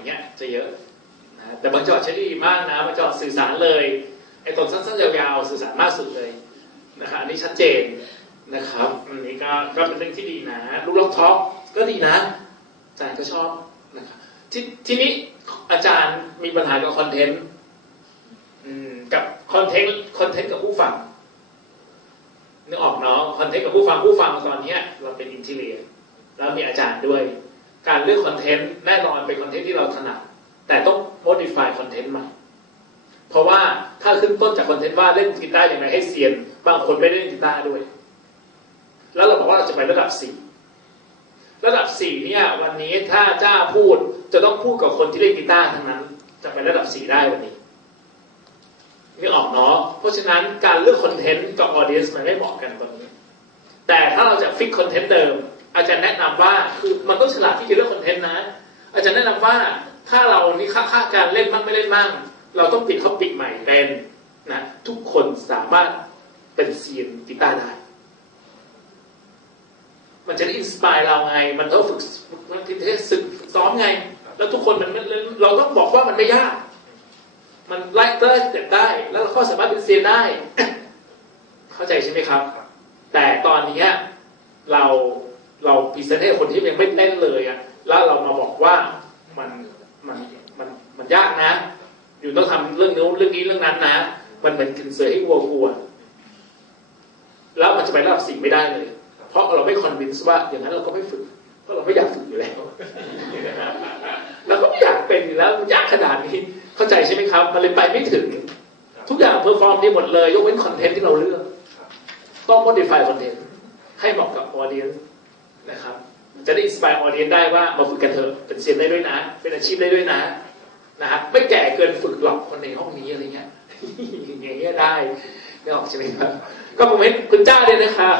อย่างเงี้ยจะเยอะนะแต่บางจังหวัดใช้ได้ดีมากนะบางจังหวัดสื่อสารเลยไอ้ตรงสั้นๆยาวๆสื่อสารมากสุดเลยนะครับอันนี้ชัดเจนนะครับอันนี้ก็ก็เป็นเรื่องที่ดีนะลูกล็อกท็อกก็ดีนะอาจารย์ก็ชอบนะครับททีนี้อาจารย์มีปัญหากับคอนเทนต์กับคอนเทนต์คอนเทนต์กับผู้ฟังนึกออกเนาะคอนเทนต์กับผู้ฟังผู้ฟังตอนนี้เราเป็นอินทีเรียแล้วมีอาจารย์ด้วย การเลือกคอนเทนต์แน่นอนเป็นคอนเทนต์ที่เราถนัดแต่ต้อง modify คอนเทนต์ใหม่เพราะว่าถ้าขึ้นต้นจากคอนเทนต์ว่าเล่นกีตาร์อย่างไรให้เซียน บางคนไม่ได้เล่นกีตาร์ด้วย แล้วเราบอกว่าเราจะไประดับสี่ระดับสี่เนี่ยวันนี้ถ้าเจ้าพูดจะต้องพูดกับคนที่เล่นกีตาร์ทั้งนั้น จะไประดับสี่ได้วันนี้นี่ออกเนาะเพราะฉะนั้นการเลือกคอนเทนต์กับออเดียนส์มันไม่เหมาะกันตอนนี้ แต่ถ้าเราจะฟิกคอนเทนต์เดิม อาจารย์แนะนำว่าคือมันต้องฉลาดที่จะเลือกคอนเทนต์นะ อาจารย์แนะนำว่าถ้าเรานี่ค่าค่าการเล่นมั่งไม่เล่นมั่ง เราต้องปิดท็อปิกใหม่เป็นนะทุกคนสามารถเป็นเซียนกีตาร์ได้ มันจะได้อินสปายเราไง มันต้องฝึกมันที่ฝึกซ้อมไง แล้วทุกคนมันเราต้องบอกว่ามันไม่ยาก มันไล่ได้สเต็ปได้ แล้วเราก็สามารถเป็นเซียนได้ เข้าใจใช่ไหมครับ แต่ตอนนี้เรา เราพรีเซนต์ให้คนที่ยังไม่เล่นเลยอะแล้วเรามาบอกว่ามันมันมันมันยากนะ อยู่ต้องทำเรื่องนู้นเรื่องนี้เรื่องนั้นนะ มันเหมือนกินเสือให้วัวกลัวแล้วมันจะไประดับสี่งไม่ได้เลย เพราะเราไม่คอนวินส์ว่าอย่างนั้นเราก็ไม่ฝึก เพราะเราไม่อยากฝึกอยู่แล้วเราก็ไม่อยากเป็นอยู่แล้วมันยากขนาดนี้ เข้าใจใช่ไหมครับ มันเลยไปไม่ถึง ทุกอย่างเพอร์ฟอร์มดีหมดเลย ยกเว้นคอนเทนต์ที่เราเลือก ต้อง modify คอนเทนต์ให้เหมาะกับ audience นะครับ จะได้อินสปายออเดียนได้ว่ามาฝึกกันเถอะเป็นเซียนได้ด้วยนะ เป็นอาชีพได้ด้วยนะนะครับไม่แก่เกินฝึกหรอกคนในห้องนี้อะไรเงี้ยอย่างเงี้ยได้ไม่ออกใช่ไหมครับ ก็ผมเห็นคุณเจ้าด้วยนะครับ